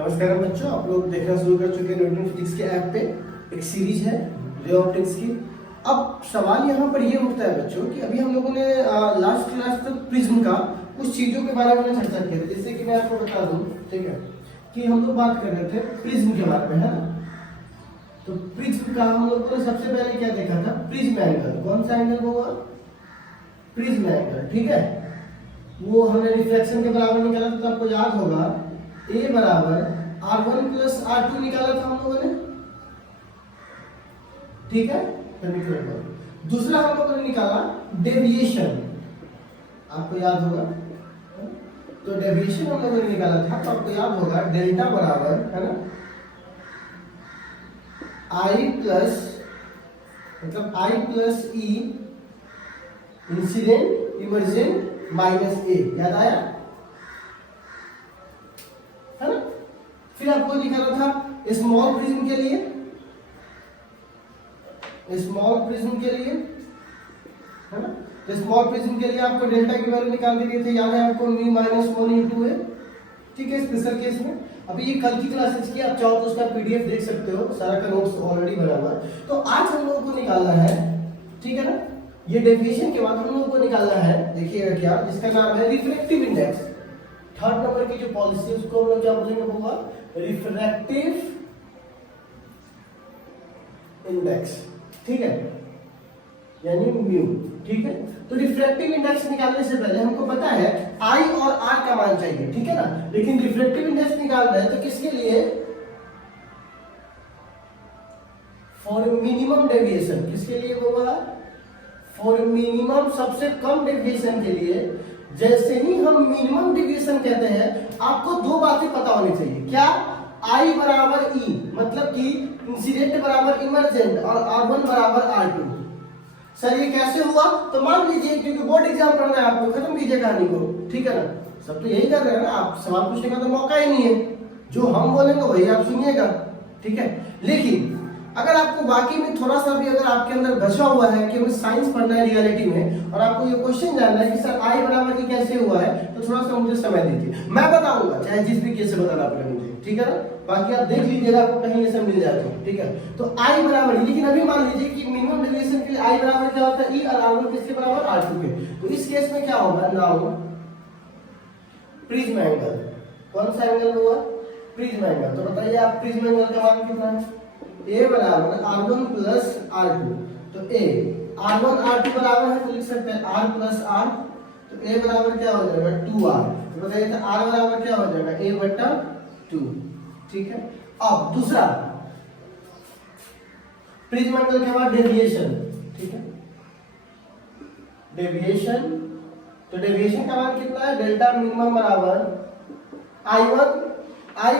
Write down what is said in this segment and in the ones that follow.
नमस्कार बच्चों, आप लोग देखना शुरू कर चुके हैं न्यूटन फिजिक्स के ऐप पे। एक सीरीज है रे ऑप्टिक्स की। अब सवाल यहाँ पर ये उठता है बच्चों कि अभी हम लोगों ने लास्ट क्लास तक प्रिज्म का कुछ चीजों के बारे में चर्चा की थी। जैसे कि मैं आपको बता दूं, ठीक है, कि हम लोग बात कर रहे थे प्रिज्म के बारे में, है ना। तो प्रिज्म का हम लोगों ने सबसे पहले क्या देखा था? Prism angle. कौन सा एंगल होगा? प्रिज्म एंगल, ठीक है। वो हमने रिफ्लेक्शन के बराबर निकाला था, तो आपको याद होगा A बराबर R1 प्लस R2 निकाला था हम लोगों ने, ठीक है। दूसरा हम लोगों ने निकाला डेविएशन, आपको याद होगा। तो डेविएशन हम लोगों ने निकाला था, तो आपको याद होगा डेल्टा बराबर, है ना, I प्लस मतलब I plus E incident emergent minus A। याद आया, है ना। फिर आपको निकाला था स्मॉल प्रिज्म के लिए, स्मॉल प्रिज्म के लिए, है ना। तो स्मॉल प्रिज्म के लिए आपको डेल्टा की वैल्यू निकाल दी थी, याद है आपको, μ माइनस 1 इंटू है, ठीक है। स्पेशल केस में अभी ये कल की क्लासेस की, आप चाहो तो उसका पीडीएफ देख सकते हो, सारा का नोट्स ऑलरेडी बना हुआ है। तो आज हम लोगों को निकालना है, ठीक है ना, ये डेविएशन के बाद हम लोगों को निकालना है, देखिएगा क्या, जिसका नाम है रिफ्रैक्टिव इंडेक्स। थर्ड नंबर की जो पॉलिसी है उसको हम लोग क्या बोलेंगे? होगा रिफ्रैक्टिव इंडेक्स, ठीक है, यानी म्यू, ठीक है। तो रिफ्रैक्टिव इंडेक्स निकालने से पहले हमको पता है I और R का मान चाहिए, ठीक है ना। लेकिन रिफ्रैक्टिव इंडेक्स निकालना है तो किसके लिए? For minimum deviation. किसके लिए होगा? फॉर मिनिमम, सबसे कम डेविएशन के लिए। जैसे ही हम मिनिमम डेविएशन कहते हैं, आपको दो बातें पता होनी चाहिए। क्या? I बराबर E, मतलब कि इंसिडेंट बराबर इमर्जेंट, और R1 बराबर R2। सर ये कैसे हुआ? तो मान लीजिए, क्योंकि बोर्ड एग्जाम पढ़ना है आपको, खत्म कीजिए कहानी को, ठीक है ना। सब तो यही कर रहे हैं ना, आप सवाल पूछने का तो मौका ही नहीं है। जो हम बोलेंगे वही आप सुनिएगा, ठीक है। लेकिन अगर आपको बाकी में थोड़ा सा भी अगर आपके अंदर बचा हुआ है कि हमें साइंस पढ़ना है रियलिटी में, और आपको ये क्वेश्चन जानना है कि सर I बराबर E कैसे हुआ है, तो थोड़ा सा मुझे समय दीजिए, मैं बताऊंगा, चाहे जिस भी केस से बताना पड़े मुझे, ठीक है ना। बाकी आप देख लीजिएगा, आपको कहीं ऐसा मिल जाता है, ठीक है। तो I बराबर E, लेकिन अभी मान लीजिए कि मिनिमम डेविएशन के लिए I बराबर क्या होता है? E, और R1 किसके बराबर? R2 के। तो इस केस में क्या होगा? Now prism angle. कौन सा एंगल हुआ? Prism angle. तो बताइए आप, प्रिज्म एंगल का मान कितना है? A बराबर R1 प्लस R2। तो A R1 R2 बराबर है, तो लिख सकते हैं R प्लस R। तो A बराबर क्या हो जाएगा? 2R। तो बताइए तो R बराबर क्या हो जाएगा? A बटा 2, ठीक है। अब दूसरा प्रिज्म एंगल के बाद डेविएशन, ठीक है, डेविएशन। तो डेविएशन का मान कितना है? डेल्टा मिनिमम बराबर I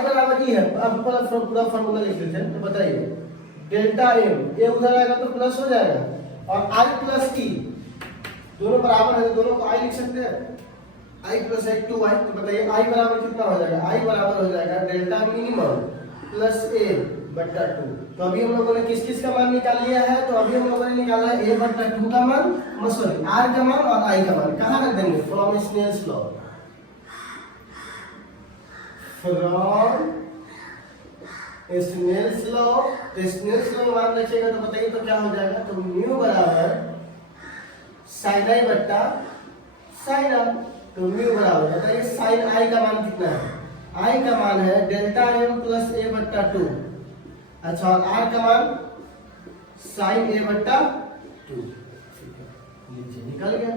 बराबर E है। अब पूरा फॉर्मूला लिख लेते हैं। तो बताइए, डेल्टा M, ये उधर आएगा तो प्लस हो जाएगा, और I प्लस E दोनों बराबर है, दोनों को I लिख सकते हैं, I प्लस I 2I। तो बताइए I बराबर कितना हो जाएगा? I बराबर हो जाएगा डेल्टा मिनिमम प्लस A बटा 2। तो अभी हम लोगों ने किस किस का मान निकाल लिया है? तो अभी हम लोगों ने निकाला है A बटा 2 का मान, सॉरी R का मान और I का मान। कहाँ रख देंगे? From Snell's law, from Snell's law. तो स्नेल्स लॉ में मान रखिएगा, तो बताइए तो क्या हो जाएगा? तो म्यू बराबर साइन I बट्टा साइन R। तो म्यू बराबर, बताइए साइन I का मान कितना है? I का मान है डेल्टा M प्लस A बट्टा 2। अच्छा, और R का मान साइन A बट्टा 2, नीचे निकल गया।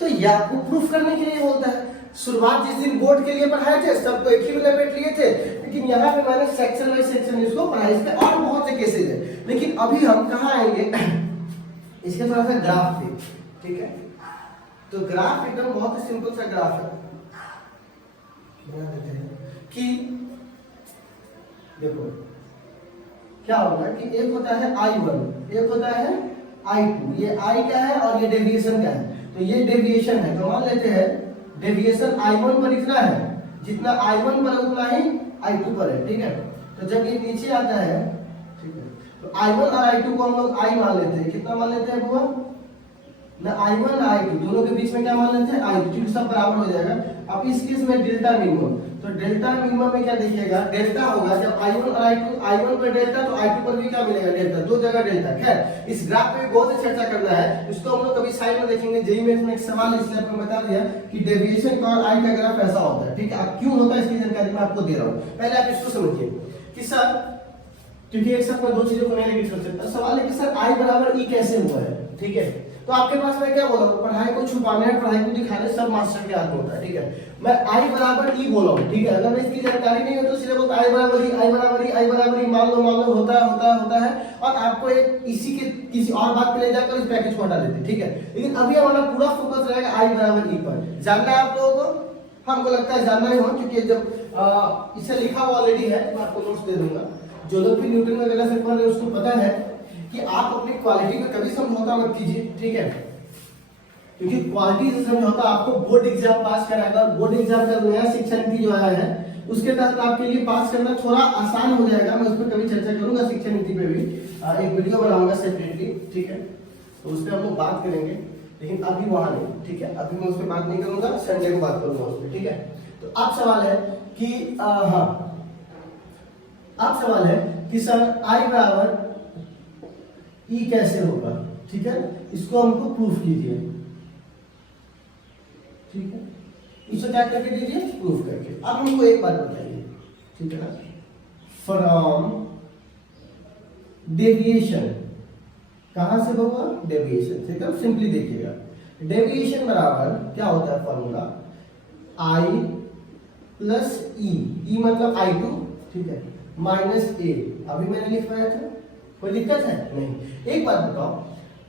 तो यह आपको प्रूफ करने के लिए बोलता है। शुरुआत जिस दिन बोर्ड के लिए पढ़ाए थे, सबको एक ही में लपेट लिए थे, लेकिन यहाँ पे मैंने सेक्शन बाय सेक्शन इसको पढ़ाई पे, और बहुत से केसेज है। लेकिन अभी हम कहाँ आएंगे? इसके थोड़ा सा ग्राफ थे, ठीक है। तो ग्राफ एकदम बहुत ही सिंपल सा ग्राफ है, बना देते हैं कि देखो क्या होगा कि एक होता है I1, एक होता है I2। ये I का है और ये डेविएशन का है। तो ये डेविएशन है, तो मान लेते हैं डेविएशन I1 पर इतना है, जितना I1 पर उतना ही I2 पर है, ठीक है। तो जब ये नीचे आता है, ठीक है, तो I1 और I2 को हम लोग I मान लेते हैं। कितना मान लेते हैं बुआ? ना I1 ना I2, दोनों के बीच में क्या मान लेते हैं I2, क्योंकि सब बराबर हो जाएगा। अब इस केस में डेल्टा मिनिमम, तो डेल्टा मिनिमम में क्या देखिएगा, डेल्टा होगा जब I1 और I2, I1 पर डेल्टा तो I2 पर भी क्या मिलेगा डेल्टा, दो जगह डेल्टा। खैर इस ग्राफ पे बहुत ही चर्चा करना है, इसको हम लोग कभी साइड में देखेंगे। जेईई मेंस में एक सवाल इसलिए आपको बता दिया कि डेविएशन का और आई का ग्राफ ऐसा होता है, ठीक है। अब क्यों होता है इसकी जानकारी मैं आपको दे रहा हूँ, पहले आप इसको समझिए कि सर, क्योंकि एक साथ में दो चीजों को नहीं लिख सकता, सवाल है कि सर I बराबर E कैसे हुआ है, ठीक है। तो आपके पास मैं क्या बोला हूँ, पढ़ाई को छुपाने है, पढ़ाई को दिखाने, सब मास्टर के हाथ में होता है, ठीक है। मैं I बराबर E बोला हूँ, ठीक है। अगर इसकी जानकारी नहीं हो तो सीधे बोलता I बराबर E, I बराबर E, I बराबर E, मान लो होता है और आपको एक इसी के किसी और बात पे ले जाकर इस पैकेज को हटा देते, ठीक है। लेकिन अभी हमारा पूरा फोकस रहेगा I बराबर E पर। जानना है आप लोगों को, हमको लगता है जानना ही हो, क्योंकि जब इसे लिखा हुआ ऑलरेडी है, मैं आपको नोट्स दे दूंगा। जो लोग भी न्यूटन वगैरह से पढ़ रहे हैं उसको पता है कि आप अपनी क्वालिटी में कभी समझौता मत कीजिए, ठीक है। क्योंकि क्वालिटी से समझौता आपको बोर्ड एग्जाम पास कराएगा। बोर्ड एग्जाम का नया शिक्षा नीति जो आया है उसके तहत आपके लिए पास करना थोड़ा आसान हो जाएगा। मैं उस पर कभी चर्चा करूंगा, शिक्षा नीति पे भी एक वीडियो बनाऊंगा सेपरेटली, ठीक है। तो उस पर हम लोग बात करेंगे, लेकिन अभी वहां नहीं, ठीक है। अभी मैं उस पर बात नहीं करूंगा, संडे को बात करूंगा उस पर, ठीक है। तो अब सवाल है कि अब सवाल है कि सर I बराबर E कैसे होगा, ठीक है। इसको हमको प्रूफ कीजिए, ठीक है। इसे क्या करके दीजिए, प्रूफ करके। अब हमको एक बात बताइए, ठीक है ना, फ्रॉम डेविएशन, कहां से होगा, डेविएशन से। एकदम सिंपली देखिएगा, डेविएशन बराबर क्या होता है फॉर्मूला, I प्लस E मतलब I2, ठीक है, माइनस A। अभी मैंने लिखवाया था, कोई दिक्कत है नहीं। एक बात बताओ,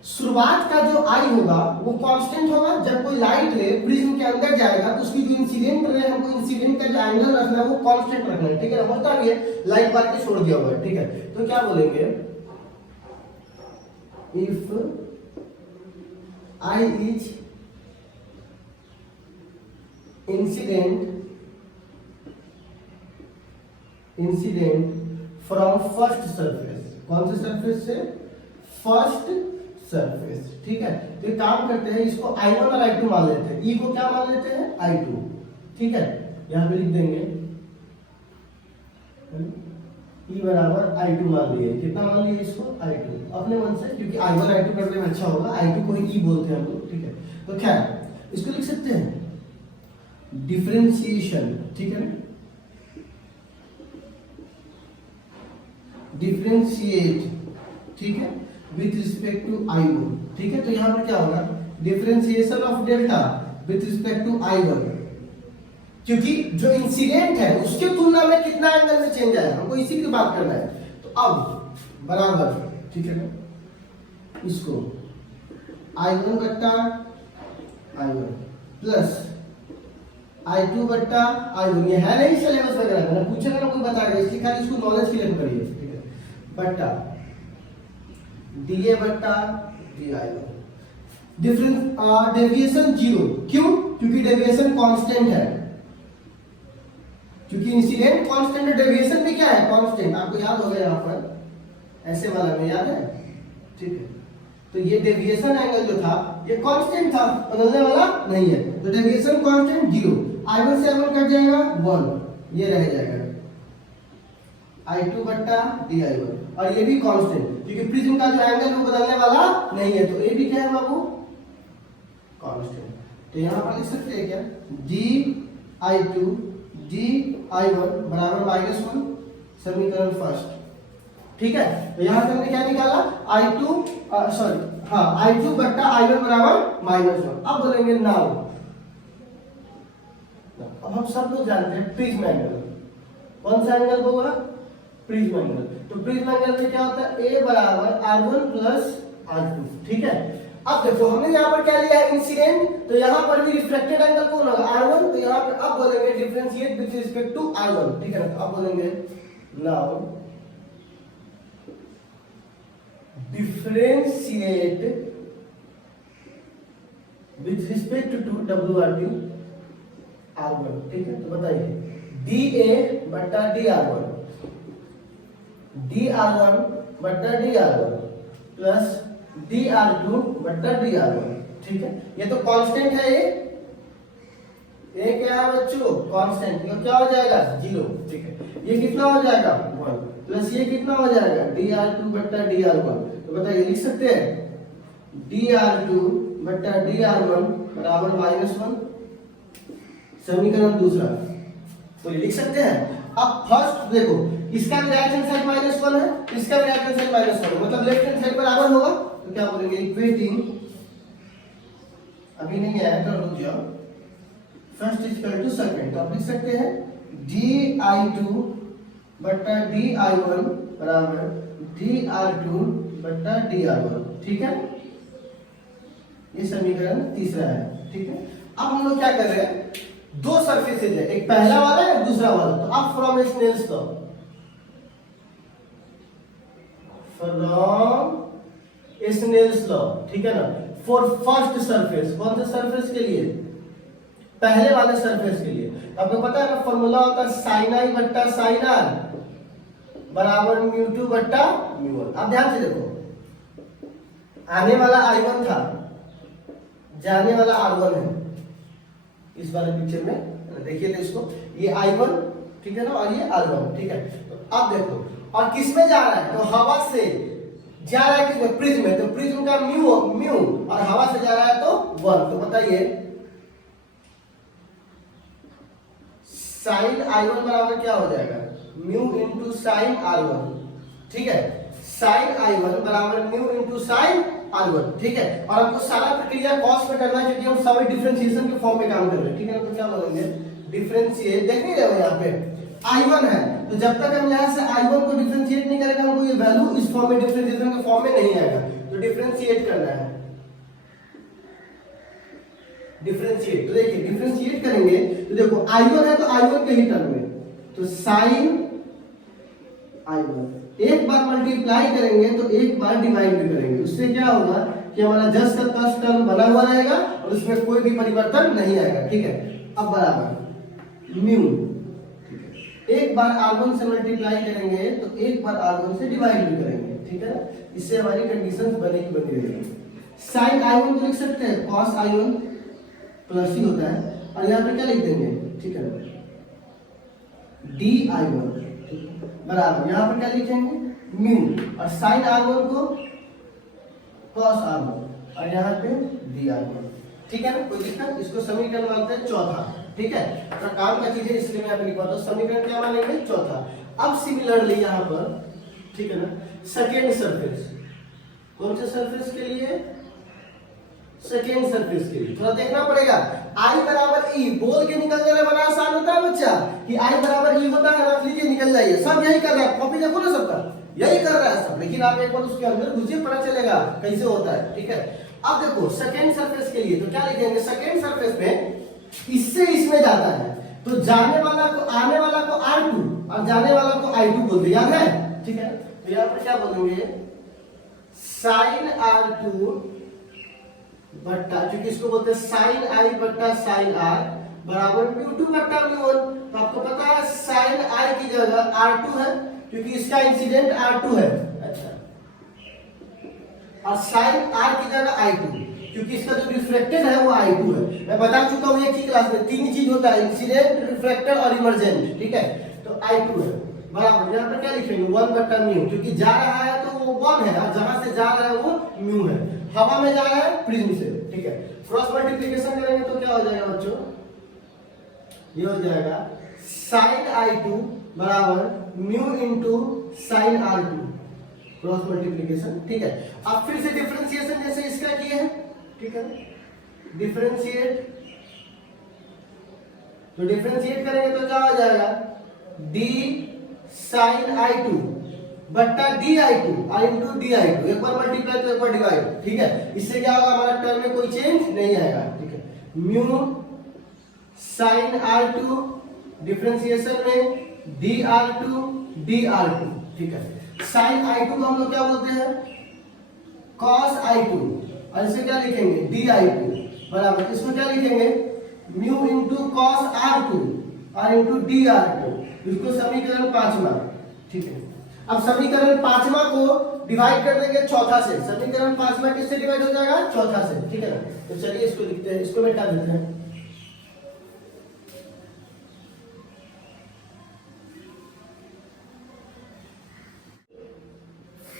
शुरुआत का जो I होगा वो कांस्टेंट होगा। जब कोई लाइट रे प्रिज्म के अंदर जाएगा तो उसकी जो इंसिडेंट रे, हमको इंसिडेंट का जो एंगल रखना है वो कांस्टेंट रखना है, ठीक है। होता भी है, लाइट बार के छोड़ दिया हुआ है, ठीक है। तो क्या बोलेंगे, if I is incident from first surface, कौन से सरफेस से, फर्स्ट सरफेस, ठीक है। तो एक काम करते हैं, इसको I1 और I2 मान लेते हैं, E को क्या मान लेते हैं, I2, ठीक है। यहां पे लिख देंगे E बराबर I2 मान लिए, कितना मान लिए इसको, I2 अपने मन से, क्योंकि I1 I2 करने में अच्छा होगा, I2 को ही E बोलते हैं हम लोग, ठीक है। तो खैर इसको लिख सकते हैं डिफरेंशिएशन, ठीक है, डिफरेंशिएट, ठीक है, विथ रिस्पेक्ट टू I1, ठीक है। तो यहां पर क्या होगा, differentiation of delta with respect to I1, क्योंकि जो इंसिडेंट है उसके तुलना में कितना एंगल में चेंज आया, हमको इसी की बात करना है। तो अब बराबर, ठीक है ना, इसको I1 बट्टा I1 प्लस I2 बट्टा I1, ये है नहीं सिलेबस वगैरह में, पूछेगा ना कोई बताएगा, इसकी खाली इसको नॉलेज के लिए करिए, ठीक है। बट्टा DA बट्टा DI1, डिफरेंस डेविएशन 0, क्यों, क्योंकि डेविएशन कांस्टेंट है, क्योंकि इंसिडेंट कांस्टेंट है, डेविएशन भी क्या है, कांस्टेंट। आपको याद होगा यहाँ पर ऐसे वाला में याद है, ठीक है। तो ये डेविएशन एंगल जो था ये कांस्टेंट था, बदलने वाला नहीं है। तो डेविएशन कांस्टेंट 0, I1 से I1 कट जाएगा 1, ये रह जाएगा I2 बट्टा DI1, और ये भी कांस्टेंट, क्योंकि प्रिज्म का जो एंगल वो बदलने वाला नहीं है। तो ये भी क्या है बाबू, कांस्टेंट। तो यहां पर लिख सकते हैं क्या, DI2 DI1 बराबर -1, समीकरण फर्स्ट, ठीक है। तो यहां से हमने क्या निकाला, I2 बट्टा I1 बराबर -1। अब बोलेंगे नाउ, अब हम सब लोग जानते हैं प्रिज्म एंगल, कौन सा एंगल होगा, प्रिज्म एंगल। तो प्रिज्म एंगल में क्या होता है, A बराबर R1 प्लस R2, ठीक है। अब देखो हमने यहाँ पर क्या लिया है, इंसिडेंट, तो यहाँ पर भी रिफ्लेक्टेड एंगल कौन होगा, R1। तो यहाँ पे अब बोलेंगे differentiate with respect to R1, ठीक है ना। अब बोलेंगे now differentiate with respect to WRT R1, ठीक है। तो बताइए DA बट्टा DR1, DR1 बट्टा DR1 प्लस DR2 बट्टा DR1, ठीक है, ये तो कांस्टेंट है, ये क्या है बच्चों, कांस्टेंट, ये क्या हो जाएगा 0, ठीक है। ये कितना हो जाएगा 1 प्लस ये कितना हो जाएगा dr2 बट्टा dr1। तो बताइए लिख सकते हैं dr2 बट्टा dr1 बराबर -1, समीकरण दूसरा, तो लिख सकते हैं। अब फर्स्ट देखो, इसका भी राइट हैंड साइड -1 है, इसका भी राइट हैंड साइड -1 है, मतलब लेफ्ट हैंड साइड बराबर होगा, तो क्या बोलेंगे इक्वेटिंग, अभी नहीं आया तो रुक जाओ, first is equal to second, तो आप लिख सकते हैं di2 बट्टा di1 बराबर dr2 बट्टा dr1, ठीक है, ये समीकरण तीसरा है, ठीक है। अब हम लोग क्या कर रहे हैं, दो सरफेसेज है, एक पहला वाला है दूसरा वाला, तो अब from Snell's law, from Snell's law, ठीक है ना, फॉर फर्स्ट सरफेस, कौन से सरफेस के लिए, पहले वाले सरफेस के लिए, आपको पता है ना फॉर्मूला होता है sin i बट्टा sin r बराबर μ2 बट्टा μ1। अब ध्यान से देखो, आने वाला i1 था, जाने वाला r1 है, इस वाले पिक्चर में देखिए तो इसको, ये i1 ठीक है ना, और ये r1, ठीक है। तो अब देखो, और किस में जा रहा है, तो हवा से जा रहा है, किसमें, प्रिज्म में, तो प्रिज्म का म्यू और हवा से जा रहा है तो 1, तो बताइए साइन i1 बराबर क्या हो जाएगा म्यू इंटू साइन r1, ठीक है, साइन i1 बराबर म्यू इंटू साइन r1, ठीक है। और हमको सारा प्रक्रिया कॉस में करना है, क्योंकि हम सभी डिफरेंशिएशन के फॉर्म में काम कर रहे हैं, ठीक है, तो क्या बोलेंगे डिफरेंशिएट, देख नहीं रहे हो यहाँ पे i1 है, तो जब तक हम यहाँ से i1 को डिफरेंशिएट नहीं करेंगे, हमको ये वैल्यू इस फॉर्म में डिफरेंशिएशन के फॉर्म में नहीं आएगा, तो डिफरेंशिएट करना है, डिफरेंशिएट, तो देखिए डिफरेंशिएट करेंगे तो देखो i1 है तो i1 के ही टर्म में, तो sin i1 एक बार मल्टीप्लाई करेंगे तो एक बार डिवाइड भी करेंगे, उससे क्या होगा कि हमारा जस्ट का तस्ट टर्म बना हुआ रहेगा और उसमें कोई भी परिवर्तन नहीं आएगा, ठीक है। अब बराबर म्यू, ठीक है, एक बार r1 से मल्टीप्लाई करेंगे तो एक बार r1 से डिवाइड भी करेंगे, ठीक है, इससे हमारी कंडीशंस बनेगी बनी रहेगी। sin i1 को लिख सकते हैं cos i1 प्लस ही होता है, और यहाँ पे क्या लिख देंगे, ठीक है, di1 बराबर यहाँ पर क्या लिखेंगे म्यू, और साइन r1 को cos r1 और यहाँ पे dr1, ठीक है ना, कोई दिक्कत, इसको समीकरण मानते हैं चौथा, ठीक है, तो काम का चीज है इसलिए मैं यहाँ पे लिखवा दो, समीकरण क्या मानेंगे चौथा। अब सिमिलरली यहाँ पर, ठीक है ना, सेकेंड सरफेस, कौन से सरफेस के लिए, सेकेंड सरफेस के लिए थोड़ा देखना पड़ेगा, i बराबर e बोल के निकल जाना बड़ा आसान होता है बच्चा, कि i बराबर e होता है, रख लीजिए निकल जाइए, सब यही कर रहा है, कॉपी देखो ना सबका यही कर रहा है सब, लेकिन आप एक बार उसके अंदर घुसिए पता चलेगा कैसे होता है, ठीक है। अब देखो सेकेंड सरफेस के लिए तो क्या लिखेंगे, सेकेंड सरफेस में इससे इसमें जाता है, तो जाने वाला को, आने वाला को r2 और जाने वाला को i2 बोलते, याद है, ठीक है। तो यहाँ पर क्या बोलेंगे साइन r2 बट्टा, क्योंकि इसको बोलते हैं साइन i बट्टा साइन r बराबर μ2 बट्टा μ1, तो आपको पता है साइन i की जगह r2 है, क्योंकि इसका इंसिडेंट r2 है, अच्छा, और साइन r की जगह i2, क्योंकि इसका जो रिफ्लेक्टेड है वो i2 है। मैं बता चुका हूँ एक ही क्लास में, तीन ही चीज होता है, इंसिडेंट, रिफ्लेक्टेड और इमर्जेंट, ठीक है, तो i2 है बराबर, यहाँ पर क्या लिखेंगे 1 बट्टा म्यू, क्योंकि जा रहा है तो वो 1 है, और जहां से जा रहा है वो म्यू है, हवा में जा रहा है प्रिज्म से, ठीक है। क्रॉस मल्टीप्लिकेशन करेंगे तो क्या हो जाएगा बच्चों, ये हो जाएगा sin i2 बराबर mu into sine r2, cross multiplication, ठीक है। अब फिर से डिफरेंशिएशन जैसे इसका किए हैं, ठीक है, डिफरेंशिएट, तो डिफरेंशिएट करेंगे तो क्या हो जाएगा d sin i2 बट्टा di2 और इंटू di2, एक बार मल्टीप्लाई तो एक बार डिवाइड, ठीक है, इससे क्या होगा हमारा टर्म में कोई चेंज नहीं आएगा, ठीक है, म्यू sin r2 डिफरेंशिएशन में dr2 dr2, ठीक है। sin i2 को हम लोग क्या बोलते हैं cos i2, और इसे क्या लिखेंगे di2 बराबर, इसको क्या लिखेंगे म्यू इंटू cos r2 और इंटू dr2, इसको समीकरण 5वां, ठीक है। अब समीकरण 5वां को डिवाइड कर देंगे चौथा से, समीकरण 5वां किससे डिवाइड हो जाएगा? चौथा से, ठीक है ना। तो चलिए इसको लिखते हैं, इसको मिटा देते हैं।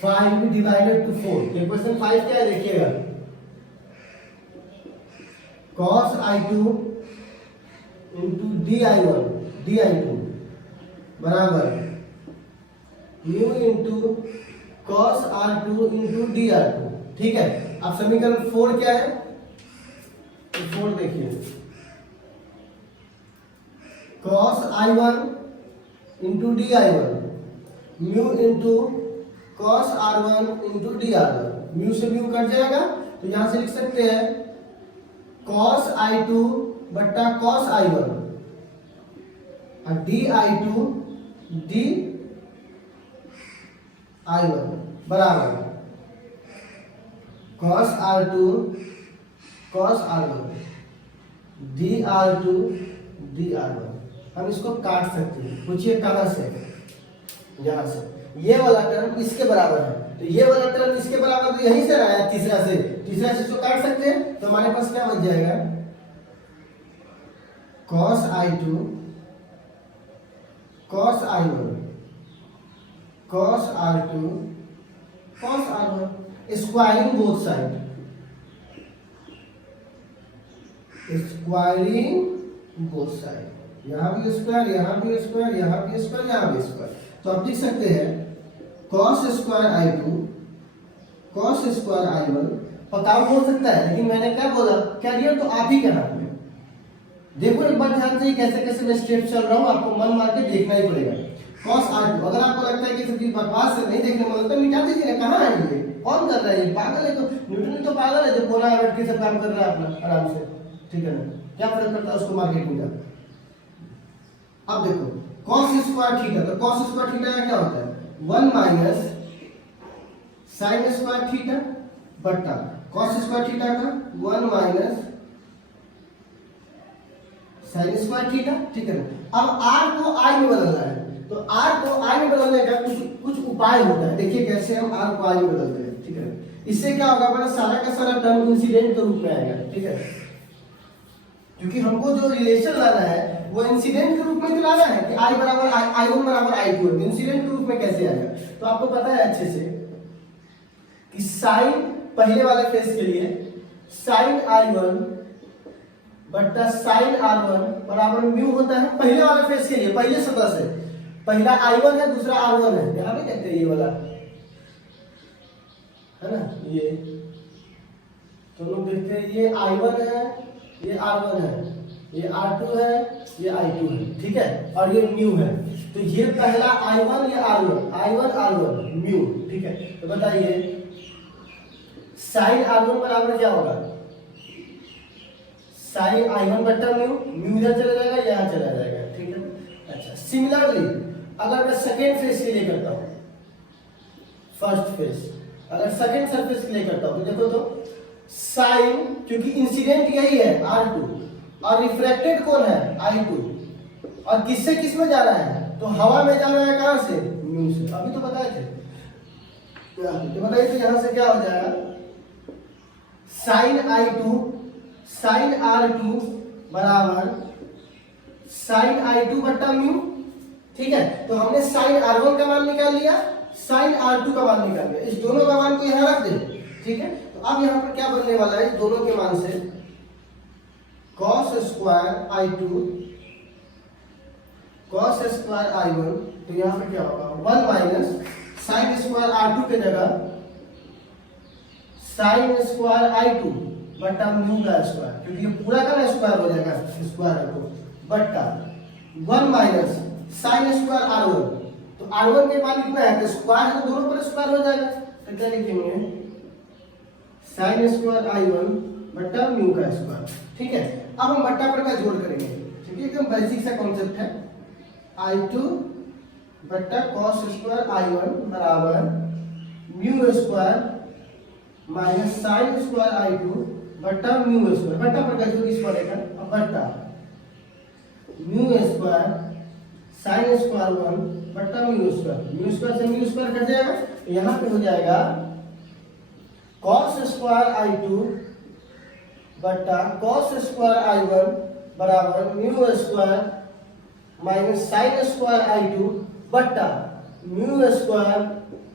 5 डिवाइडेड टू 4, ये क्वेश्चन 5 क्या है देखिएगा, cos I2 इंटू di1 बराबर mu into cos R2 into dr2, ठीक है। अब समीकरण 4 क्या है, तो 4 देखिए, cos I1 into di1 mu into cos R1 into dr1, mu से म्यू कट जाएगा, तो यहां से लिख सकते हैं cos I2 बट्टा cos I1 और di2 di I1 बराबर cos R2 cos R1 dr2 dr1। हम इसको काट सकते हैं, पूछिए कहां से, यहां से। ये वाला टर्म इसके बराबर है, तो ये वाला टर्म इसके बराबर तो यहीं से आया, तीसरा से इसको काट सकते हैं, तो हमारे पास क्या बच जाएगा, cos I2 cos I1 cos R2 cos R1, squaring both side, squaring both side, यहां भी स्क्वायर, यहां भी स्क्वायर, यहां भी स्क्वायर, यहां भी स्क्वायर। तो आप लिख सकते हैं cos square I2 cos square I1, पताव हो सकता है, लेकिन मैंने क्या बोला, कैरियर तो आप ही के हाथ में। देखो एक बार ध्यान से कैसे कैसे मैं स्टेप चल रहा हूँ, आपको मन मार के देखना ही पड़ेगा। cos R2, अगर आपको लगता है कि सब चीज बकवास से नहीं देखने में तो मिटा दीजिए, कहाँ है ये, कौन कर रहा है ये, पागल है, तो न्यूटन तो पागल है जो कोना बैठ के सब काम कर रहा है अपना आराम से, ठीक है ना, क्या फर्क पड़ता है उसको मार्केटिंग का। अब देखो cos स्क्वायर थीटा, तो cos स्क्वायर थीटा का क्या होता है, 1 माइनस साइन स्क्वायर थीटा बट्टा cos स्क्वायर थीटा का 1 माइनस साइन स्क्वायर थीटा, ठीक है ना। अब r को i में बदलना है, तो r को i में बदलने का कुछ उपाय होता है, देखिए कैसे हम r को i में बदलते हैं, ठीक है। इससे क्या होगा, हमारा सारा का सारा टर्म इंसिडेंट के रूप में आएगा, ठीक है, क्योंकि हमको जो रिलेशन लाना है वो इंसिडेंट के रूप में लाना है कि i बराबर i1 बराबर i2 है, इंसिडेंट के रूप में कैसे आएगा। तो आपको पता है अच्छे से कि साइन पहले वाले फेज के लिए साइन I1 बट्टा साइन R1 बराबर म्यू होता है पहले वाले फेज के लिए, पहले सतह से, पहला I1 है दूसरा R1 है, यहां भी देखते हैं ये वाला है ना, ये तो लोग देखते हैं ये I1 है, ये R1 है, ये R2 है, ये I2 है, ठीक है, और ये म्यू है। तो ये पहला I1 ये I1 R1 म्यू, ठीक है। तो बताइए साइन R1 बराबर क्या होगा, साइन I1 बट्टा म्यू, म्यू इधर चला जाएगा, यहाँ चला जाएगा, ठीक है। अच्छा, सिमिलरली अगर मैं सेकेंड फेज के लिए करता हूँ, फर्स्ट फेज अगर सेकेंड सरफेस के लिए करता हूँ, तो देखो तो साइन, क्योंकि इंसिडेंट यही है R2 और रिफ्रैक्टेड कौन है I2, और किससे किस में जा रहा है, तो हवा में जा रहा है, कहां से, म्यू से, अभी तो बताए थे। तो बताइए तो यहां से क्या हो जाएगा, साइन I2 साइन R2 बराबर साइन I2 बट्टा म्यू, ठीक है। तो हमने साइन R1 का मान निकाल लिया, साइन R2 का मान निकाल लिया, इस दोनों का मान को यहां रख दे, ठीक है। तो अब यहां पर क्या बनने वाला है, इस दोनों के मान से cos square I2 cos square I1, तो यहां पर क्या होगा 1 माइनस साइन स्क्वायर R2 के जगह साइन स्क्वायर I2 बट्टा म्यू का स्क्वायर, क्योंकि ये पूरा का स्क्वायर हो जाएगा, स्क्वायर को बट्टा 1 माइनस साइन स्क्वायर R1, तो R1 के मान कितना है, तो स्क्वायर है तो दोनों पर स्क्वायर हो जाएगा, तो क्या लिखेंगे साइन स्क्वायर I1 बट्टा म्यू का स्क्वायर, ठीक है। अब हम बट्टा पर का जोड़ करेंगे, ठीक है, एकदम बेसिक सा कॉन्सेप्ट है, I2 बट्टा cos स्क्वायर I1 बराबर mu square minus sign square I2 बट्टा म्यू स्क्वायर, बट्टा पर का जोड़ इस पड़ेगा, अब बट्टा म्यू स्क्वायर साइन स्क्वायर 1 बट्टा म्यू स्क्वायर से म्यू स्क्वायर कट जाएगा, यहाँ पे हो जाएगा cos स्क्वायर I2 बट्टा cos स्क्वायर I1 बराबर mu square minus sign square I2 बट्टा mu square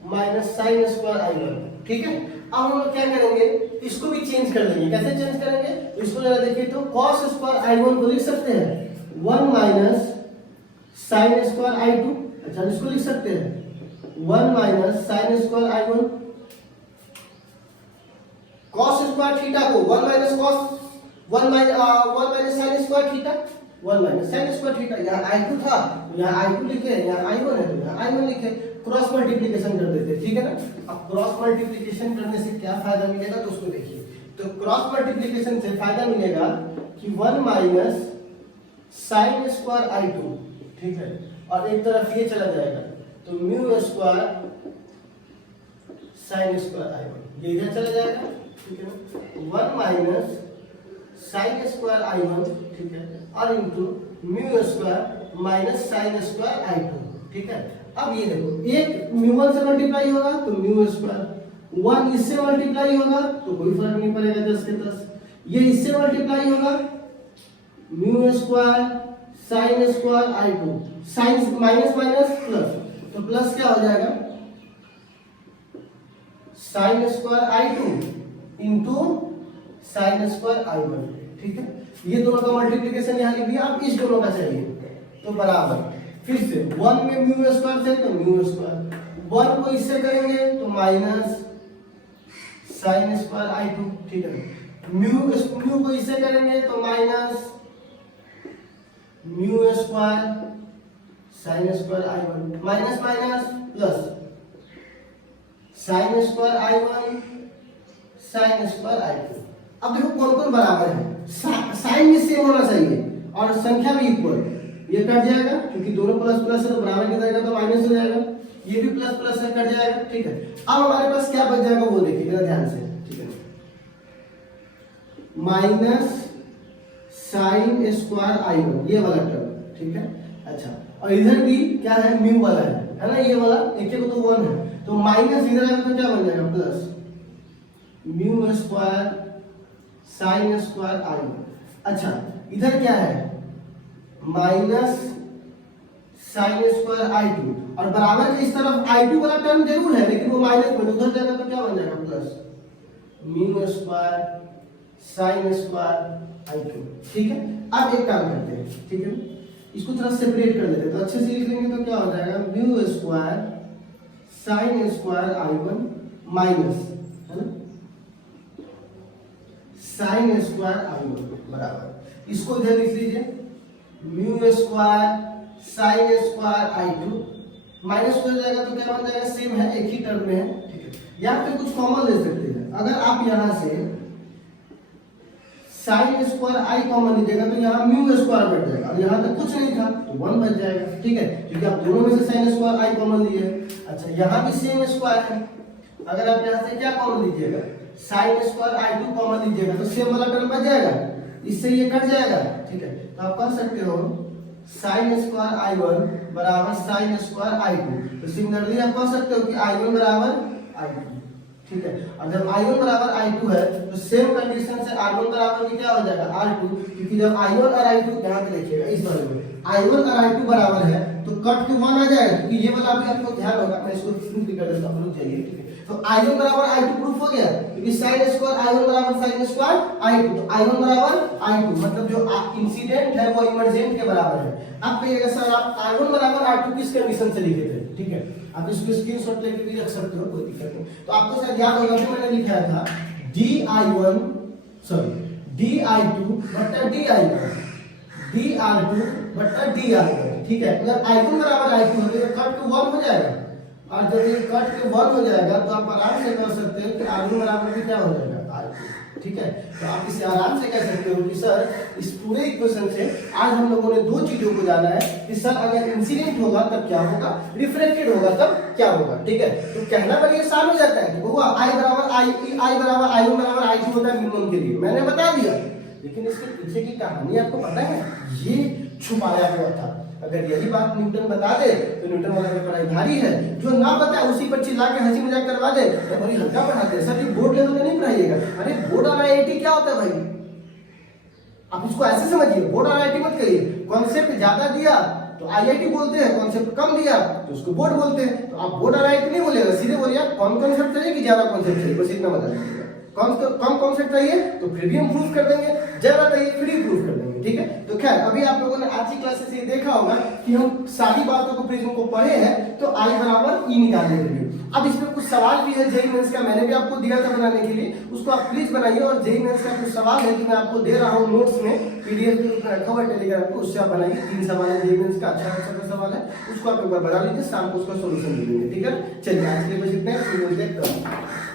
minus sign square I1। ठीक है, अब हम लोग क्या करेंगे, इसको भी चेंज कर देंगे। कैसे चेंज करेंगे, इसको जरा देखिए तो cos स्क्वायर I1 को लिख सकते हैं 1 माइनस साइन स्क्वायर I2। अच्छा, इसको लिख सकते हैं 1 minus sign square I1। cos square theta को 1 minus sine square theta, 1 minus sine square theta. यहाँ I2 था, यहाँ I2 लिखे, यहाँ I1 है तो यहाँ I1 लिखे, क्रॉस मल्टीप्लिकेशन कर देते। ठीक है ना। अब क्रॉस मल्टीप्लिकेशन करने से क्या फायदा मिलेगा तो उसको देखिए। तो क्रॉस मल्टीप्लिकेशन से फायदा मिलेगा कि 1 माइनस साइन स्क्वायर I2, ठीक है, और एक तरफ ये चला जाएगा तो mu square sine square I1, ये इधर चला जाएगा। ठीक है, 1 माइनस साइन स्क्वायर I1, ठीक है, और into mu square minus sign square I2। ठीक है, अब ये देखो, एक म्यू1 से मल्टीप्लाई होगा तो म्यू स्क्वायर, 1 इससे मल्टीप्लाई होगा तो कोई फर्क नहीं पड़ेगा 10 के 10, ये इससे मल्टीप्लाई होगा mu square sine square I2, sine minus minus plus, तो प्लस क्या हो जाएगा sine square I2 into sine square I1। ठीक है, ये दोनों का मल्टीप्लिकेशन यहाँ लिख दिया। अब इस दोनों का चाहिए तो बराबर, फिर से 1 में म्यू स्क्वायर थे तो म्यू स्क्वायर, 1 को इससे करेंगे तो माइनस साइन स्क्वायर I2। ठीक है, म्यू को इससे करेंगे तो minus mu square sine square I1, minus minus plus sign square I1 sign square I2। अब देखो कौन कौन बराबर है, साइन भी सेम होना चाहिए और संख्या भी इक्वल। ये कट जाएगा क्योंकि दोनों प्लस प्लस है तो बराबर की जाएगा तो माइनस हो जाएगा, ये भी प्लस प्लस है कट जाएगा। ठीक है, अब हमारे पास क्या बच जाएगा वो देखिए जरा ध्यान से। ठीक है, माइनस साइन स्क्वायर I1, ये वाला टर्म। ठीक है, अच्छा, और इधर भी क्या है, म्यू वाला है ना, ये वाला एक को तो 1 है तो माइनस इधर आएगा तो क्या बन जाएगा plus mu square sine square I1। अच्छा, इधर क्या है माइनस साइन स्क्वायर I2 और बराबर के इस तरफ I2 वाला टर्म जरूर है लेकिन वो माइनस में उधर जाएगा तो क्या बन जाएगा plus mu square sine square I2। ठीक है, अब एक काम करते हैं। ठीक है, इसको थोड़ा सेपरेट कर लेते हैं तो अच्छे से लिख लेंगे तो क्या हो जाएगा mu square sine square I1 minus, है ना, साइन स्क्वायर I1 बराबर, इसको इधर लिख लीजिए mu square sine square I2 minus हो जाएगा तो क्या बन जाएगा, सेम है, एक ही टर्म में है। ठीक है, यहाँ पे कुछ कॉमन ले सकते हैं। अगर आप यहाँ से साइन स्क्वायर I कॉमन लीजिएगा तो यहाँ म्यू स्क्वायर बैठ जाएगा और यहाँ तक कुछ नहीं था तो 1 बच जाएगा। ठीक है, क्योंकि आप दोनों में से साइन स्क्वायर I कॉमन लिए हैं। अच्छा, यहाँ भी सेम स्क्वायर है, अगर आप यहाँ से क्या कॉमन लीजिएगा साइन स्क्वायर I2 कॉमन लीजिएगा तो सेम वाला टर्म बच जाएगा, इससे ये कट जाएगा। ठीक है, तो आप कर सकते हो साइन स्क्वायर I1 बराबर साइन स्क्वायर I2, तो सिमिलरली आप कह सकते हो कि I1 बराबर I2। ठीक है, और जब I1 बराबर I2 है तो सेम कंडीशन से R1 बराबर क्या हो जाएगा R2, क्योंकि जब I1 और I2 ध्यान से देखिएगा इस बारे में I1 और I2 बराबर है तो कट के 1 आ जाएगा, क्योंकि ये वाला भी आपको ध्यान होगा। मैं इसको प्रूफ भी कर देता हूं, चाहिए। ठीक है, तो I1 बराबर I2 प्रूफ हो गया क्योंकि साइन स्क्वायर I1 बराबर साइन स्क्वायर I2, तो I1 बराबर I2 मतलब जो इंसिडेंट है वो इमर्जेंट के बराबर है। अब कहिएगा सर आप I1 बराबर I2 किस कंडीशन से लिखे थे। ठीक है, आप इसको स्क्रीनशॉट लेके भी रख सकते हो, कोई दिक्कत नहीं। तो आपको शायद याद होगा कि मैंने लिखा था di2 बटा di1 dr2 बटा dr1। ठीक है, अगर I1 बराबर I2 हो तो कट टू 1 हो जाएगा और जब ये कट के 1 हो जाएगा तो आप आराम से कर सकते हैं कि R1 बराबर भी क्या हो जाएगा R2। ठीक है, तो आप इसे आराम से कह सकते हो कि सर इस पूरे इक्वेशन से आज हम लोगों ने दो चीजों को जाना है कि सर अगर इंसिडेंट होगा तब क्या होगा, रिफ्लेक्टेड होगा तब क्या होगा। ठीक है, तो कहना पर ये आसान हो जाता है कि बउआ I बराबर I1 बराबर I2 होता है मिनिमम के लिए, मैंने बता दिया। लेकिन इसके पीछे की कहानी आपको पता है, ये छुपाया हुआ था। अगर यही बात न्यूटन बता दे तो न्यूटन वाला की पढ़ाई भारी है, जो ना बताए उसी पर चिल्ला के हंसी मजाक करवा दे तो बड़ी हल्का पढ़ाते हैं सर, ये बोर्ड लेवल में नहीं पढ़ाइएगा। अरे बोर्ड और IIT क्या होता है भाई, आप इसको ऐसे समझिए, बोर्ड और IIT मत करिए। कॉन्सेप्ट ज्यादा दिया तो IIT बोलते हैं, कॉन्सेप्ट कम दिया तो उसको बोर्ड बोलते हैं। तो आप बोर्ड और IIT नहीं बोलेगा, सीधे बोलिए कम कॉन्सेप्ट चाहिए कि ज्यादा कॉन्सेप्ट चाहिए, बस इतना बता दीजिएगा। कम कॉन्सेप्ट चाहिए तो फिर भी हम प्रूफ कर देंगे, ज्यादा चाहिए फिर भी प्रूफ कर देंगे, ठीक है। तो खैर अभी आप लोगों ने आज की क्लासेस ये देखा होगा कि हम सारी बातों को प्रिज्म को पढ़े हैं, तो I बराबर E निकालने के लिए। अब इसमें कुछ सवाल भी है जेईई मेंस का, मैंने भी आपको दिया था बनाने के लिए, उसको आप प्लीज बनाइए। और जेईई मेंस का कुछ सवाल है कि मैं आपको दे रहा हूँ नोट्स में, PDF के रूप में रखा हुआ है टेलीग्राम पे, उससे आप बनाइए। 3 सवाल है जेईई मेंस का, अच्छा सवाल है, उसको आप एक बार बना लीजिए, शाम को उसका सोल्यूशन दे देंगे, ठीक है। चलिए आज के लिए बस इतना ही, फिर मिलते हैं कल।